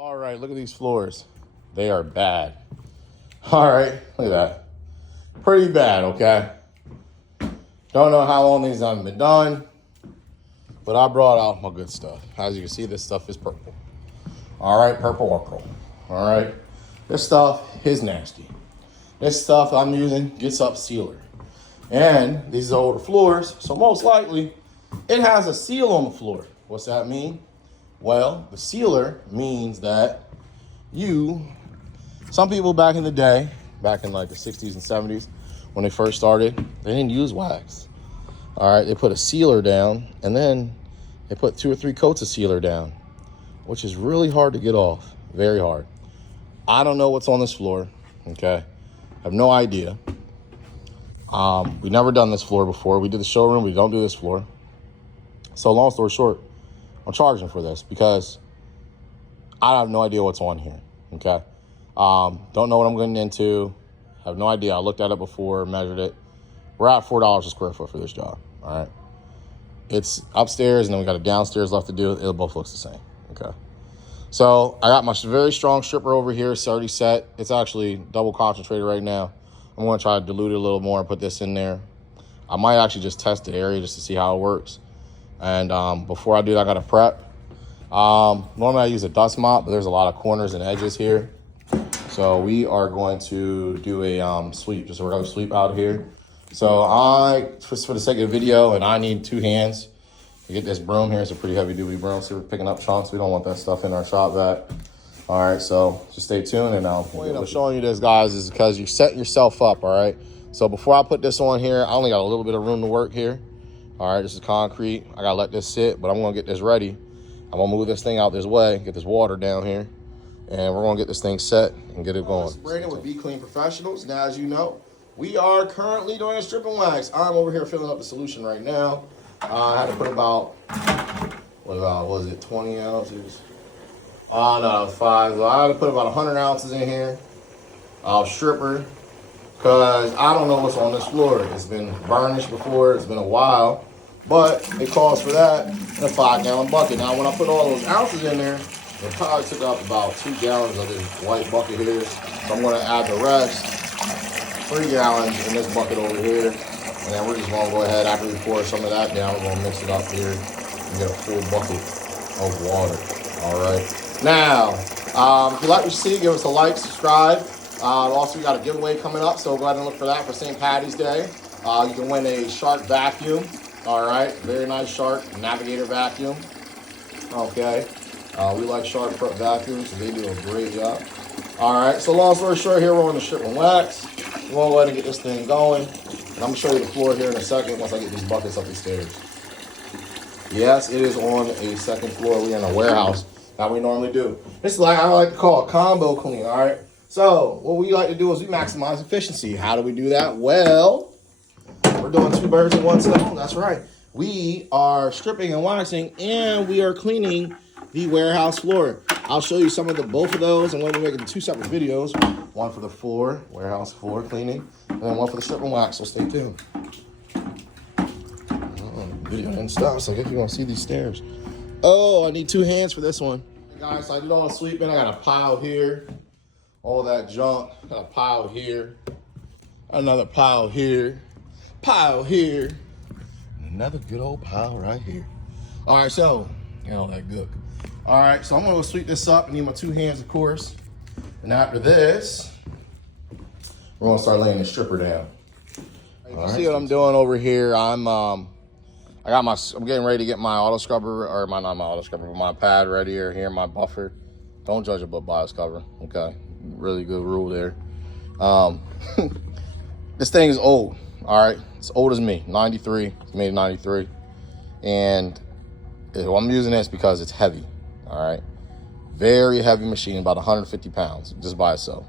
All right, look at these floors. They are bad. All right, look at that. Pretty bad, okay? Don't know how long these haven't been done, but I brought out my good stuff. As you can see, this stuff is purple. All right, purple ochre. All right, this stuff is nasty. This stuff I'm using gets up sealer. And these are older floors, so most likely it has a seal on the floor. What's that mean? Well, the sealer means that some people back in the day, back in like the 60s and 70s, when they first started, they didn't use wax. All right, they put a sealer down, and then they put 2 or 3 coats of sealer down, which is really hard to get off, very hard. I don't know what's on this floor, okay? I have no idea. We never done this floor before. We did the showroom, we don't do this floor. So long story short, I'm charging for this because I have no idea what's on here, okay? Don't know what I'm getting into. Have no idea. I looked at it before, measured it. We're at $4 a square foot for this job, all right? It's upstairs, and then we got a downstairs left to do. It both looks the same, okay? So I got my very strong stripper over here. It's already set. It's actually double concentrated right now. I'm going to try to dilute it a little more and put this in there. I might actually just test the area just to see how it works. And before I do that, I got to prep. Normally I use a dust mop, but there's a lot of corners and edges here. So we are going to do a sweep, just a regular sweep out here. So just for the sake of the video, and I need 2 hands to get this broom here. It's a pretty heavy duty broom, so we're picking up chunks. We don't want that stuff in our shop vac. All right, so just stay tuned, and I'm showing you this, guys, is because you're setting yourself up, all right? So before I put this on here, I only got a little bit of room to work here. All right, this is concrete. I gotta let this sit, but I'm gonna get this ready. I'm gonna move this thing out this way, get this water down here, and we're gonna get this thing set and get it going. Brandon with Be Clean Professionals. Now, as you know, we are currently doing a strip and wax. I'm over here filling up the solution right now. I had to put about, what was it, 20 ounces? No, 5. So I had to put about 100 ounces in here. Stripper, because I don't know what's on this floor. It's been varnished before. It's been a while. But it calls for that in a 5-gallon bucket. Now, when I put all those ounces in there, it probably took up about 2 gallons of this white bucket here. So I'm going to add the rest, 3 gallons in this bucket over here. And then we're just going to go ahead, after we pour some of that down, we're going to mix it up here and get a full bucket of water. All right. Now, if you like what you see, give us a like, subscribe. Also, we got a giveaway coming up, so go ahead and look for that for St. Patty's Day. You can win a Shark vacuum. All right, very nice Shark Navigator vacuum. Okay, we like Shark vacuums, so they do a great job. All right, so long story short, here we're on the strip and wax. We're gonna go ahead and get this thing going, and I'm gonna show you the floor here in a second once I get these buckets up the stairs. Yes, it is on a second floor. We're in a warehouse that we normally do. This is like I like to call it combo clean. All right. So what we like to do is we maximize efficiency. How do we do that? Well, we're doing 2 birds with 1 stone. That's right. We are stripping and waxing, and we are cleaning the warehouse floor. I'll show you both of those. I'm going to be making 2 separate videos. One for the floor, warehouse floor cleaning, and then one for the strip and wax. So stay tuned. Video didn't stop, so I guess you're going to see these stairs. Oh, I need 2 hands for this one. Hey guys, so I did all the sweeping. I got a pile here. All that junk, got a pile here, another pile here, and another good old pile right here. All right, so, all that good. All right, so I'm gonna go sweep this up. I need my 2 hands, of course. And after this, we're gonna start laying the stripper down. You see what I'm doing over here? I'm getting ready to get my auto scrubber, or not my auto scrubber, but my pad ready here, my buffer. Don't judge a book by its cover, okay? Really good rule there. This thing is old, all right? It's old as me, 93, it's made in 93. And I'm using this because it's heavy, all right? Very heavy machine, about 150 pounds, just by itself.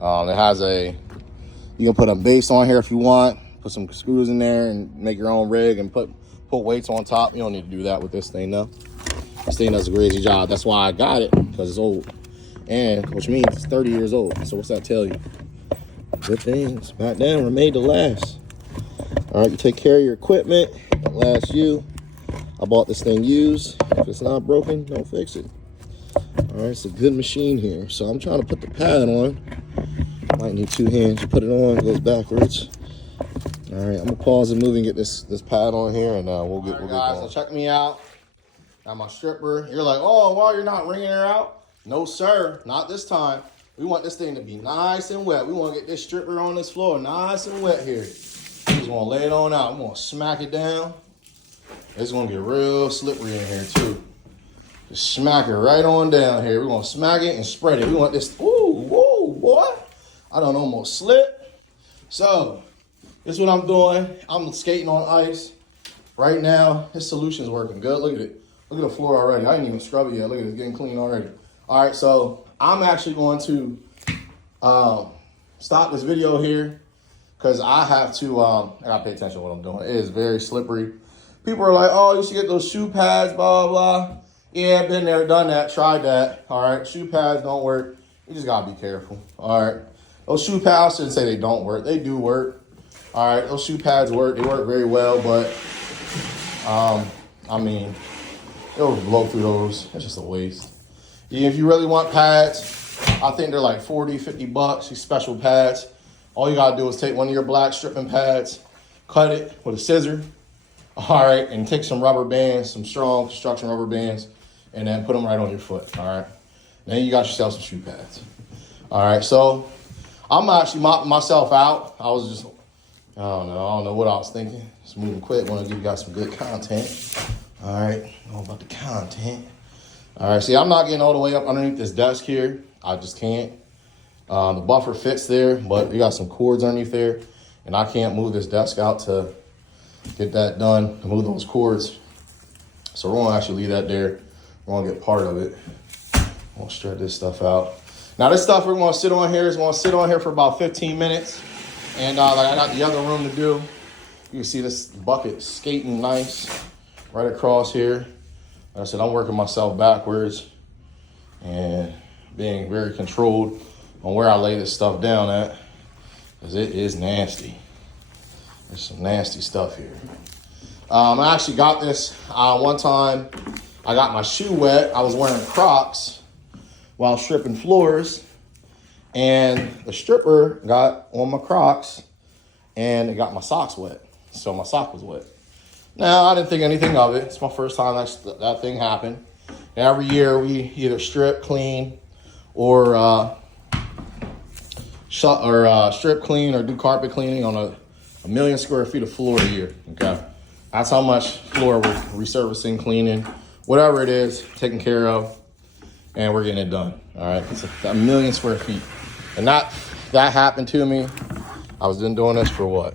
It has you can put a base on here if you want, put some screws in there and make your own rig and put weights on top. You don't need to do that with this thing though. This thing does a crazy job. That's why I got it, because it's old. And which means it's 30 years old. So what's that tell you? Good things back then were made to last. All right, you take care of your equipment, it lasts you. I bought this thing used. If it's not broken, don't fix it. All right, it's a good machine here. So I'm trying to put the pad on. Might need 2 hands. You put it on, it goes backwards. All right, I'm gonna pause the movie and get this pad on here, and we'll get going. So check me out. Got my stripper. You're like, oh, well, you're not wringing her out? No, sir, not this time. We want this thing to be nice and wet. We want to get this stripper on this floor nice and wet here. Just want to lay it on out. I'm going to smack it down. It's going to get real slippery in here, too. Just smack it right on down here. We're going to smack it and spread it. We want this, ooh, whoa, boy. I don't almost slip. So, this is what I'm doing. I'm skating on ice. Right now, this solution's working good. Look at it. Look at the floor already. I didn't even scrub it yet. Look at it, it's getting clean already. All right, so I'm actually going to stop this video here because I have to, I gotta pay attention to what I'm doing. It is very slippery. People are like, oh, you should get those shoe pads, blah, blah, blah. Yeah, been there, done that, tried that. All right, shoe pads don't work. You just gotta be careful. All right, those shoe pads, I shouldn't say they don't work. They do work. All right, those shoe pads work. They work very well, but I mean, it'll blow through those. It's just a waste. Yeah, if you really want pads, I think they're like 40, 50 bucks, these special pads. All you gotta do is take one of your black stripping pads, cut it with a scissor, all right, and take some rubber bands, some strong construction rubber bands, and then put them right on your foot, all right? Then you got yourself some shoe pads. All right, so I'm actually mopping myself out. I was just, I don't know what I was thinking. Just moving quick, want to give you guys some good content. All right, know about the content. All right, see, I'm not getting all the way up underneath this desk here. I just can't. The buffer fits there, but you got some cords underneath there, and I can't move this desk out to get that done, to move those cords. So we're gonna actually leave that there. We're gonna get part of it. I'm gonna stretch this stuff out. Now this stuff we're gonna sit on here is gonna sit on here for about 15 minutes. And like I got the other room to do. You can see this bucket skating nice right across here. Like I said, I'm working myself backwards and being very controlled on where I lay this stuff down at, because it is nasty. There's some nasty stuff here. I actually got this one time. I got my shoe wet. I was wearing Crocs while stripping floors, and the stripper got on my Crocs and it got my socks wet. So my sock was wet. Now, I didn't think anything of it. It's my first time that thing happened. And every year we either strip, clean, or strip clean or do carpet cleaning on a million square feet of floor a year, okay? That's how much floor we're resurfacing, cleaning, whatever it is, taking care of, and we're getting it done, all right? It's a million square feet. And that happened to me. I was been doing this for what,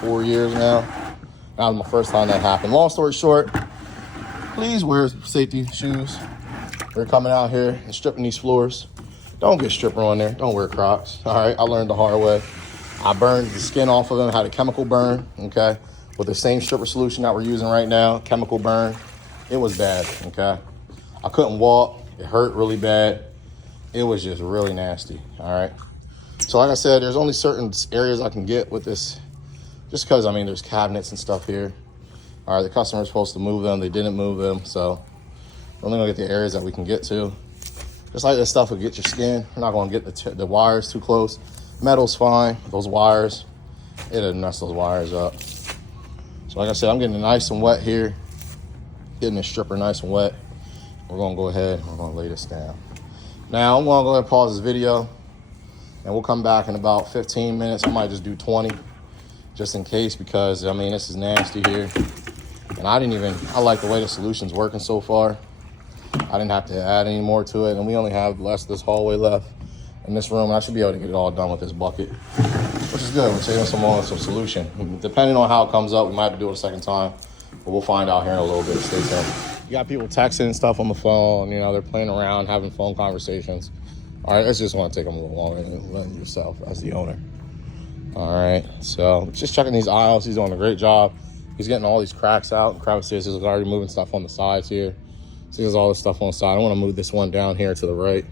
4 years now? That was my first time that happened. Long story short, please wear safety shoes. We're coming out here and stripping these floors. Don't get stripper on there. Don't wear Crocs. All right, I learned the hard way. I burned the skin off of them, had a chemical burn, okay? With the same stripper solution that we're using right now, chemical burn. It was bad, okay? I couldn't walk. It hurt really bad. It was just really nasty, all right? So like I said, there's only certain areas I can get with this, just because, I mean, there's cabinets and stuff here. All right, the customer's supposed to move them. They didn't move them, so we're only gonna get the areas that we can get to. Just like this stuff will get your skin. We're not gonna get the wires too close. Metal's fine. Those wires, it'll mess those wires up. So like I said, I'm getting it nice and wet here. Getting the stripper nice and wet. We're gonna go ahead and we're gonna lay this down. Now I'm gonna go ahead and pause this video and we'll come back in about 15 minutes. I might just do 20 just in case, because I mean, this is nasty here. And I like the way the solution's working so far. I didn't have to add any more to it, and we only have less of this hallway left in this room. And I should be able to get it all done with this bucket, which is good. We're saving some solution. Depending on how it comes up, we might have to do it a second time, but we'll find out here in a little bit. Stay tuned. You got people texting and stuff on the phone, you know, they're playing around, having phone conversations. All right, let's just want to take them a little longer and learn yourself as the owner. All right, so just checking these aisles. He's doing a great job. He's getting all these cracks out and crevices. He's already moving stuff on the sides here. So there's all this stuff on the side. I want to move this one down here to the right.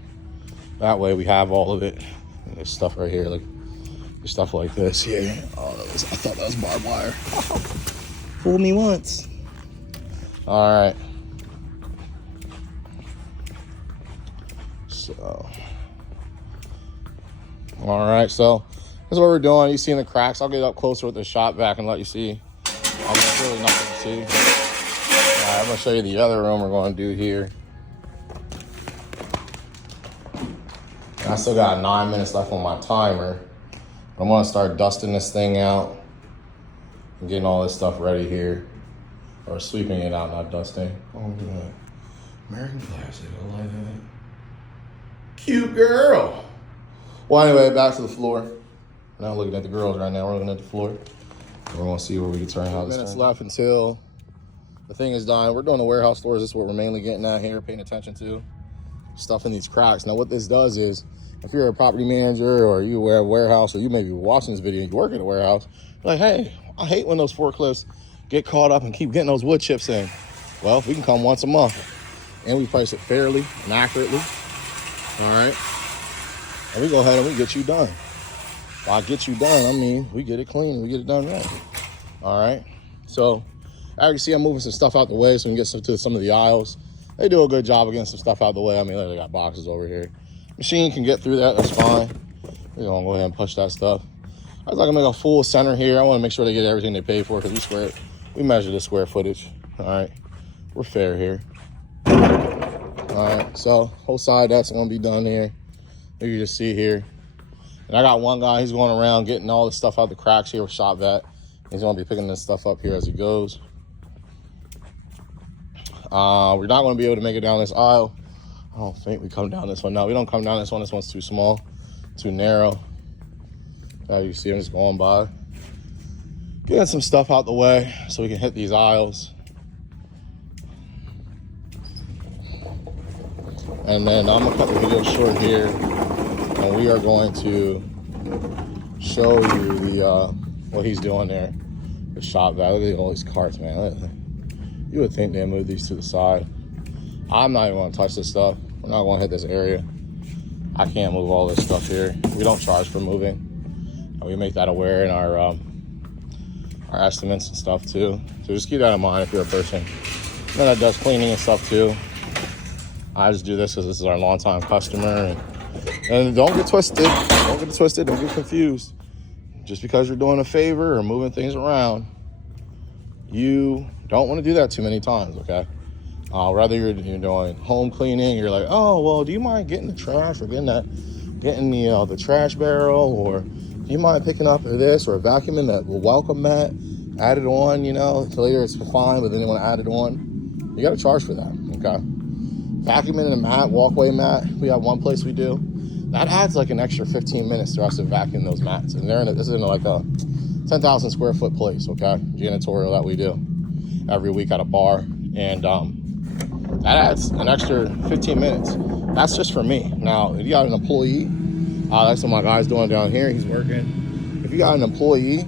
That way we have all of it. And there's stuff right here, like there's stuff like this here. Oh, I thought that was barbed wire. Fool me once. All right. So, all right, so this is what we're doing. You see the cracks. I'll get up closer with the shop vac and let you see. There's really nothing to see. All right, I'm gonna show you the other room we're going to do here. I still got 9 minutes left on my timer. I'm gonna start dusting this thing out and getting all this stuff ready here, or sweeping it out, not dusting. Oh, look at that. American plastic, I like that. Cute girl. Well, anyway, back to the floor. We're not looking at the girls right now. We're looking at the floor. We're gonna see where we can turn out this. Minutes left until the thing is done. We're doing the warehouse floors. This is what we're mainly getting at here, paying attention to. Stuff in these cracks. Now, what this does is, if you're a property manager or you wear a warehouse, or you may be watching this video and you work at a warehouse, you're like, hey, I hate when those forklifts get caught up and keep getting those wood chips in. Well, we can come once a month and we price it fairly and accurately. All right. And we go ahead and we get you done. By get you done, I mean, we get it clean, we get it done right. All right. So as you can see, I'm moving some stuff out the way so we can get to some of the aisles. They do a good job of getting some stuff out the way. I mean, they got boxes over here. Machine can get through that, that's fine. We're gonna go ahead and push that stuff. I was like, I'm gonna make a full center here. I wanna make sure they get everything they pay for, because we measure the square footage. All right, we're fair here. All right, so whole side, that's gonna be done here. You can just see here. And I got one guy, he's going around getting all the stuff out the cracks here with shop vac. He's gonna be picking this stuff up here as he goes. We're not gonna be able to make it down this aisle. I don't think we come down this one. No, we don't come down this one. This one's too small, too narrow. Now you see I'm just going by. Getting some stuff out the way so we can hit these aisles. And then I'm gonna cut the video short here, and we are going to show you the what he's doing there. The shop vac. Look at all these carts, man. You would think they moved these to the side. I'm not even gonna touch this stuff. We're not gonna hit this area. I can't move all this stuff here. We don't charge for moving. We make that aware in our estimates and stuff too. So just keep that in mind if you're a person that does cleaning and stuff too. I just do this because this is our longtime customer. And don't get twisted. Don't get it twisted. Don't get confused. Just because you're doing a favor or moving things around, you don't want to do that too many times, okay? Whether you're doing home cleaning, you're like, oh, well, do you mind getting the trash or getting the trash barrel, or do you mind picking up this or vacuuming that welcome mat, add it on, until later it's fine, but then they want to add it on. You got to charge for that, okay? Vacuuming a mat, walkway mat, we have one place we do. That adds like an extra 15 minutes to us to vacuum those mats. And this is in like a 10,000 square foot place, okay? Janitorial that we do every week at a bar. And that adds an extra 15 minutes. That's just for me. Now, if you got an employee, that's what my guy's doing down here. He's working. If you got an employee,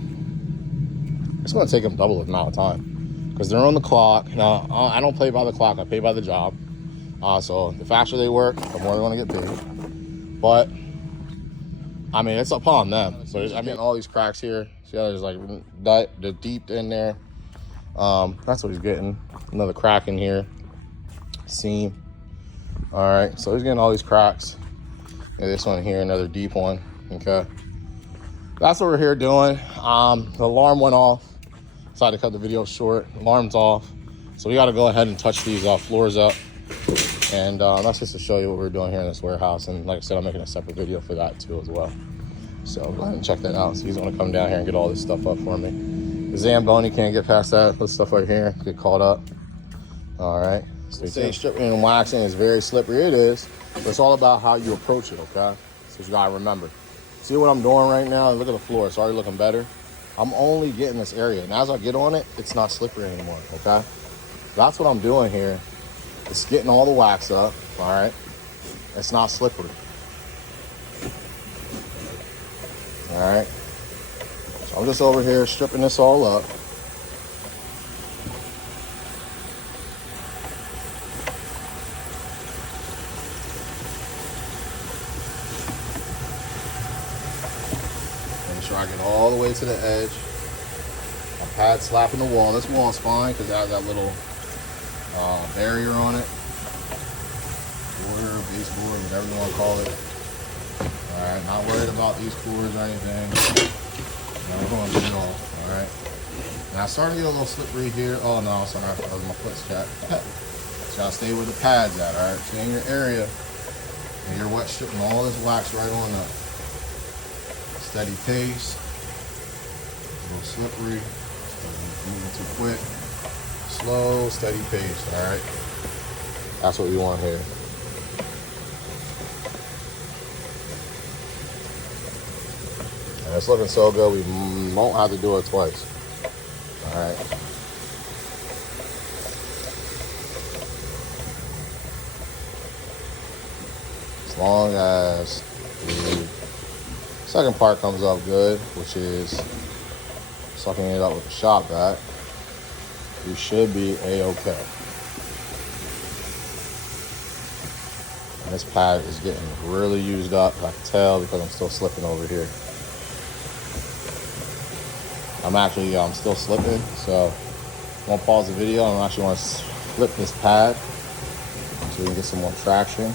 it's going to take them double the amount of time because they're on the clock. Now, I don't pay by the clock. I pay by the job. So the faster they work, the more they're going to get paid. But, I mean, it's upon them. So I'm getting all these cracks here. See how there's like the deep in there. That's what he's getting. Another crack in here. Seam. All right, so he's getting all these cracks. And this one here, another deep one. Okay, that's what we're here doing. The alarm went off. Decided to cut the video short. Alarm's off, so we got to go ahead and touch these floors up. And that's just to show you what we're doing here in this warehouse. And like I said, I'm making a separate video for that too as well. So go ahead and check that out. So he's gonna come down here and get all this stuff up for me. The Zamboni can't get past that. This stuff right here, get caught up. All right. So saying stripping and waxing is very slippery. It is, but it's all about how you approach it, okay? So you gotta remember. See what I'm doing right now? Look at the floor, it's already looking better. I'm only getting this area, and as I get on it, it's not slippery anymore, okay? That's what I'm doing here. It's getting all the wax up, all right? It's not slippery. All right? So I'm just over here stripping this all up. I get all the way to the edge. My pad slapping the wall. This wall is fine because it has that little barrier on it. Border, baseboard, whatever you want to call it. All right, not worried about these coolers or anything. No, we're going to get it all. All right. Now, starting to get a little slippery here. Oh no, sorry, that was my foot's cat. So I'll stay where the pad's at. All right, stay in your area, and you're wet stripping all this wax right on up. Steady pace. A little slippery. Moving too quick. Slow, steady pace. All right. That's what we want here. And it's looking so good, we won't have to do it twice. All right. As long as the second part comes up good, which is sucking it up with the shop vac, you should be A-okay. And this pad is getting really used up. I can tell because I'm still slipping over here. I'm still slipping, so I'm gonna pause the video and I actually want to flip this pad so we can get some more traction.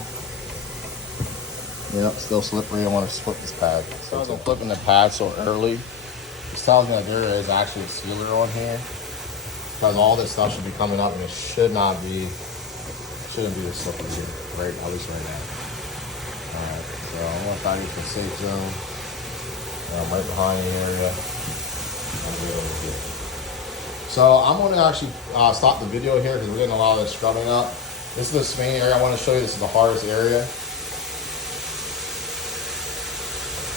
Yep, still slippery. I want to flip this pad. So I'm flipping the pad so early. This tells me that there is actually a sealer on here because all this stuff should be coming up and it shouldn't be this slippery here, right? At least right now. All right, so I'm gonna try to get the safe zone. I'm right behind the area. Over here. So I'm going to actually stop the video here because we're getting a lot of this scrubbing up. This is the main area I want to show you. This is the hardest area.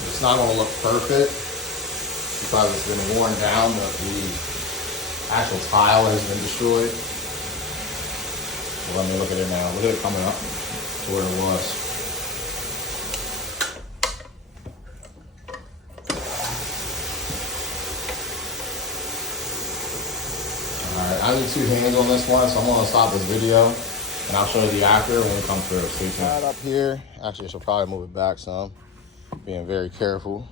It's not going to look perfect because it's been worn down, but the actual tile has been destroyed. So let me look at it now. Look at it coming up to where it was. I need 2 hands on this one, so I'm going to stop this video and I'll show you the after when we come through. Stay tuned. Right up here. Actually, I should probably move it back some. Being very careful.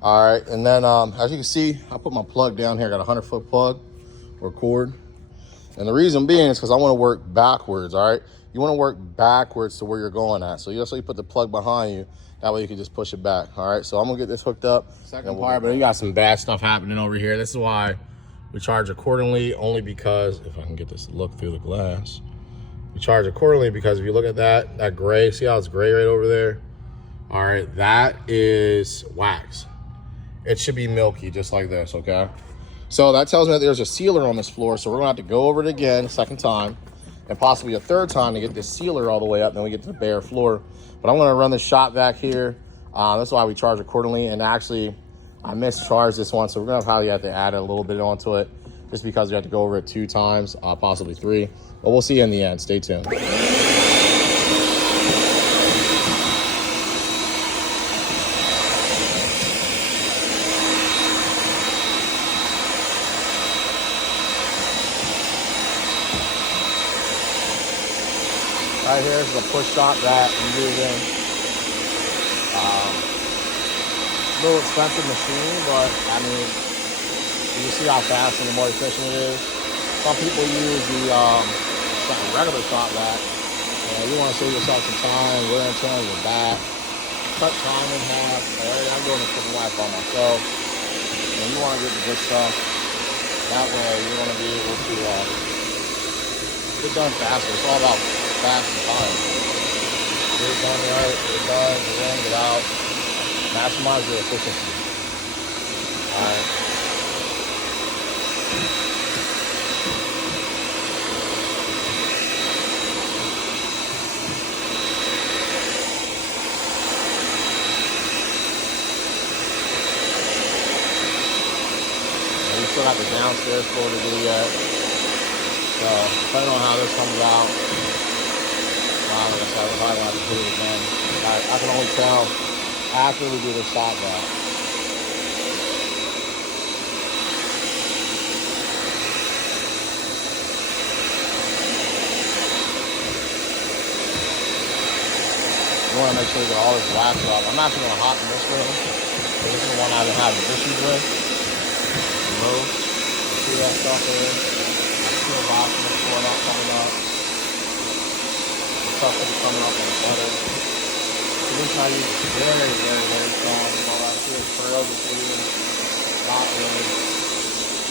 All right, and then as you can see, I put my plug down here. I got a 100-foot plug or cord. And the reason being is because I want to work backwards, all right? You want to work backwards to where you're going at. So you put the plug behind you. That way you can just push it back, all right? So I'm going to get this hooked up. Second part, but you got some bad stuff happening over here. This is why we charge accordingly, only because, if I can get this to look through the glass, we charge accordingly because if you look at that gray, see how it's gray right over there? All right, that is wax. It should be milky, just like this, okay? So that tells me that there's a sealer on this floor, so we're gonna have to go over it again a second time, and possibly a third time to get this sealer all the way up, then we get to the bare floor. But I'm gonna run the shop vac here. That's why we charge accordingly, and actually, I mischarged this one, so we're gonna probably have to add a little bit onto it just because we have to go over it 2 times, possibly 3. But we'll see you in the end. Stay tuned. Right here is the push shot that I'm using. A little expensive machine, but I mean, you see how fast and the more efficient it is. Some people use the regular shot vac. You want to save yourself some time, wear and tear on your back, cut time in half. Alright, I'm doing this for life by myself. And you want to get the good stuff. That way, you want to be able to get done faster. It's all about fast and time. Get it done right, get it done, get in, get out. Maximize your efficiency. Alright. And we still got the downstairs floor to do yet. So, depending on how this comes out, like I said, we're probably going to have to do it again. I can only tell after we do the shot vac. You want to make sure you get all this wax up. I'm actually going to hop in this room. This is the one I've been having issues with. Remove. You see that stuff there? I see a box in the floor not coming up. stuff will be coming up on the butter. Solution I use is very, very, very strong. All that shit is trails is leaving. Not really.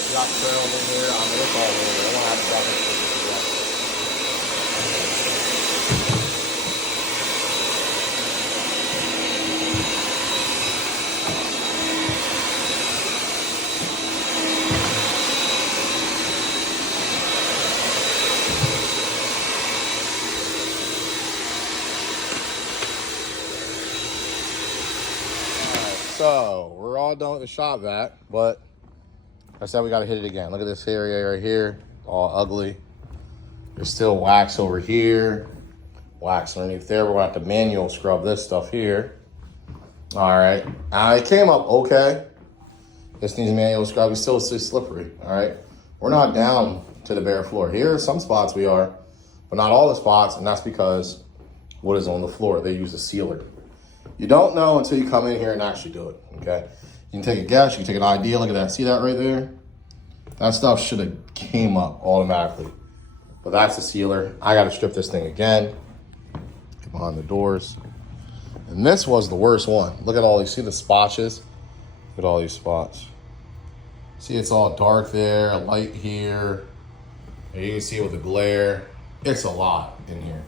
You got trails in here. I mean, it's all over. I want to have to drop this shit together. So we're all done with the shop vac, but like I said, we got to hit it again. Look at this area right here, all ugly. There's still wax over here, wax underneath there. We're gonna have to manual scrub this stuff here. All right, it came up okay. This needs manual scrub. It's still slippery. All right, we're not down to the bare floor. Here are some spots we are, but not all the spots, and that's because what is on the floor. They use a sealer. You don't know until you come in here and actually do it, okay? You can take a guess, you can take an idea. Look at that, see that right there? That stuff should have came up automatically. But that's the sealer. I gotta strip this thing again. Get behind the doors. And this was the worst one. Look at all these, see the spotches? Look at all these spots. See, it's all dark there, light here. And you can see with the glare, it's a lot in here.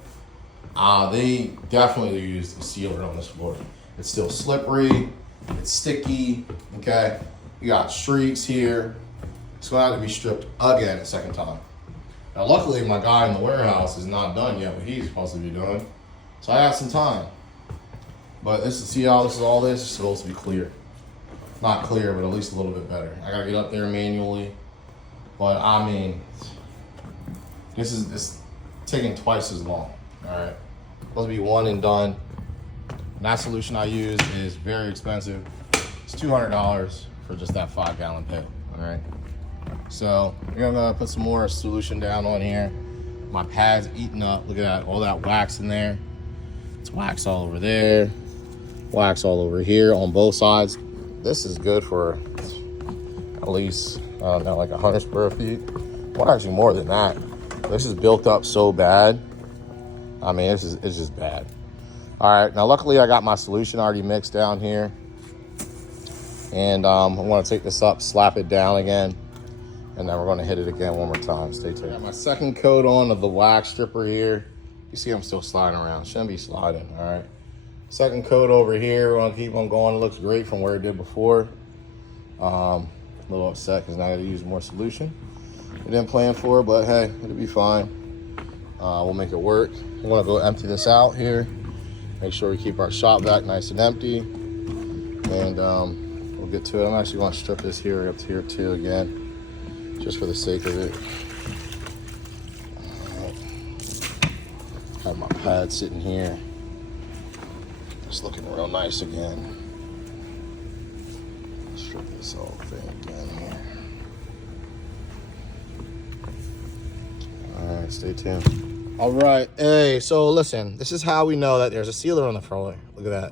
They definitely used the sealer on this floor. It's still slippery, it's sticky, okay? You got streaks here. It's gonna have to be stripped again a second time. Now, luckily, my guy in the warehouse is not done yet, what he's supposed to be doing. So I have some time. But this is, see how this is all this? It's supposed to be clear. Not clear, but at least a little bit better. I gotta get up there manually. But I mean, this is taking twice as long, all right? Supposed to be one and done. And that solution I use is very expensive. It's $200 for just that 5-gallon pail, all right? So we're gonna put some more solution down on here. My pad's eating up, look at that, all that wax in there. It's wax all over there, wax all over here on both sides. This is good for at least, I don't know, like 100 square feet. Well, actually more than that. This is built up so bad. I mean, it's just bad. All right, now luckily I got my solution already mixed down here. And I wanna take this up, slap it down again, and then we're gonna hit it again one more time. Stay tuned. I got my second coat on of the wax stripper here. You see I'm still sliding around, shouldn't be sliding, all right? Second coat over here, we're gonna keep on going. It looks great from where it did before. A little upset because now I gotta use more solution. We didn't plan for it, but hey, it'll be fine. We'll make it work. I'm gonna go empty this out here. Make sure we keep our shop vac nice and empty. And we'll get to it. I'm actually gonna strip this here up to here too again, just for the sake of it. Have my pad sitting here. It's looking real nice again. Strip this whole thing again here. All right, stay tuned. All right, hey, so listen, this is how we know that there's a sealer on the floor. Look at that.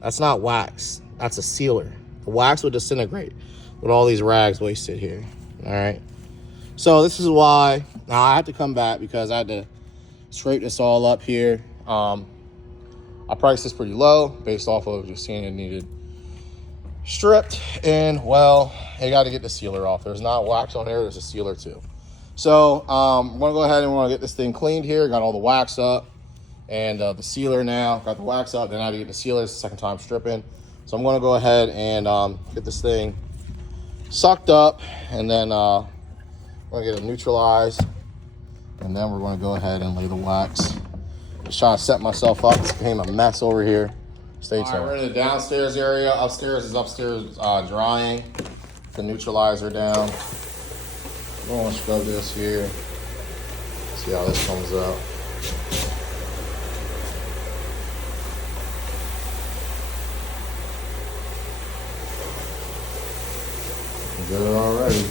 That's not wax, that's a sealer. The wax would disintegrate with all these rags wasted here, all right? So this is why, now I had to come back because I had to scrape this all up here. I priced this pretty low based off of just seeing it needed stripped, and well, you got to get the sealer off. There's not wax on here, there's a sealer too. So I'm gonna go ahead and we're gonna get this thing cleaned here. Got all the wax up and the sealer now. Got the wax up, then I had to get the sealer. It's the second time stripping. So I'm gonna go ahead and get this thing sucked up, and then we're gonna get it neutralized, and then we're gonna go ahead and lay the wax. Just trying to set myself up. It became a mess over here. Stay tuned. All right, we're in the downstairs area. Upstairs is drying. The neutralizer down. I'm gonna scrub this here. See how this comes out. Good already.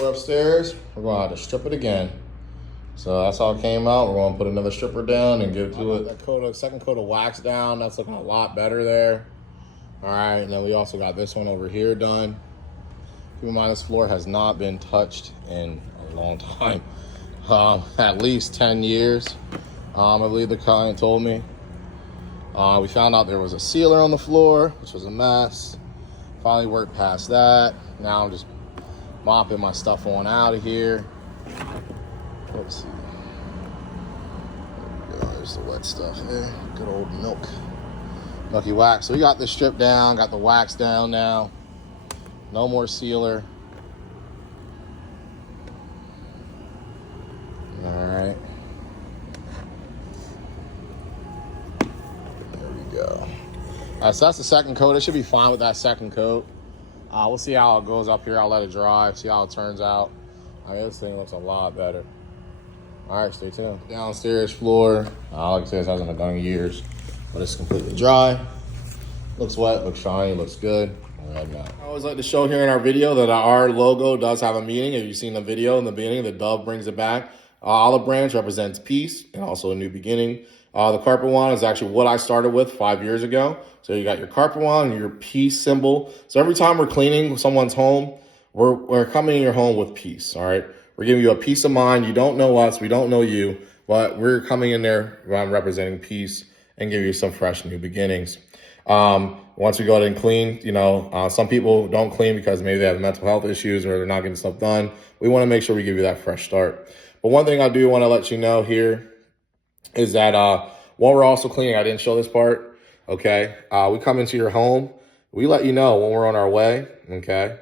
floor upstairs, we're going to have to strip it again. So that's how it came out. We're going to put another stripper down and give it to it. That second coat of wax down, that's looking a lot better there. All right, and then we also got this one over here done. Keep in mind, this floor has not been touched in a long time. At least 10 years, I believe the client told me. We found out there was a sealer on the floor, which was a mess. Finally worked past that. Now I'm just mopping my stuff on out of here. Let's see. There we go. There's the wet stuff there. Good old milky wax. So we got this strip down, got the wax down now. No more sealer. All right. There we go. All right, so that's the second coat. It should be fine with that second coat. We'll see how it goes up here. I'll let it dry, see how it turns out. I mean, this thing looks a lot better. All right, stay tuned. Downstairs floor, like I said, this hasn't been done in years, but it's completely dry. Looks wet, looks shiny, looks good. Right now. I always like to show here in our video that our logo does have a meaning. If you've seen the video in the beginning, the dove brings it back. Olive branch represents peace and also a new beginning. The carpet wand is actually what I started with 5 years ago. So you got your carpet wand and your peace symbol. So every time we're cleaning someone's home, we're coming in your home with peace, all right? We're giving you a peace of mind. You don't know us, we don't know you, but we're coming in there representing peace and give you some fresh new beginnings. Once we go ahead and clean, some people don't clean because maybe they have mental health issues or they're not getting stuff done. We want to make sure we give you that fresh start. But one thing I do want to let you know here is that while we're also cleaning, I didn't show this part, okay? We come into your home. We let you know when we're on our way, okay?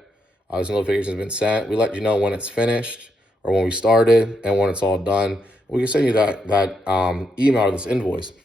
This notification has been sent. We let you know when it's finished or when we started and when it's all done. We can send you that email or this invoice.